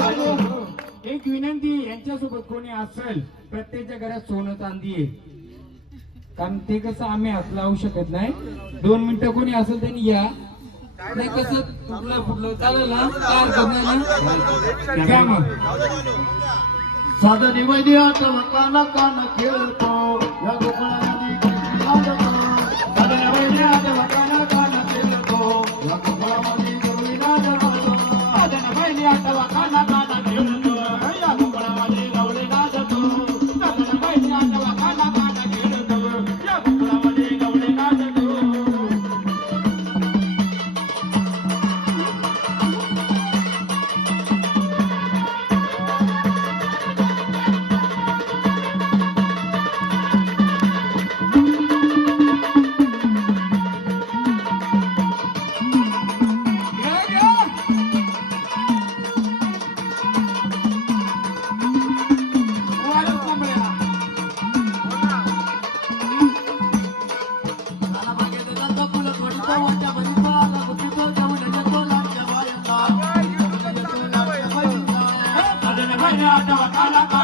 एक विनंती यांच्यासोबत कोणी असेल प्रत्येकच्या घरात सोनं चांदी आहे. कारण ते कसं आम्ही हात लावू शकत नाही. दोन मिनिटं कोणी असेल त्यांनी या. नाही कसं तुटलं फुटलं. चालेल ना? काय हरकत नाही ना? साधनी वैद्यात काना कान खेळतो. या गोकुळामध्ये वैद्यात काना da da da da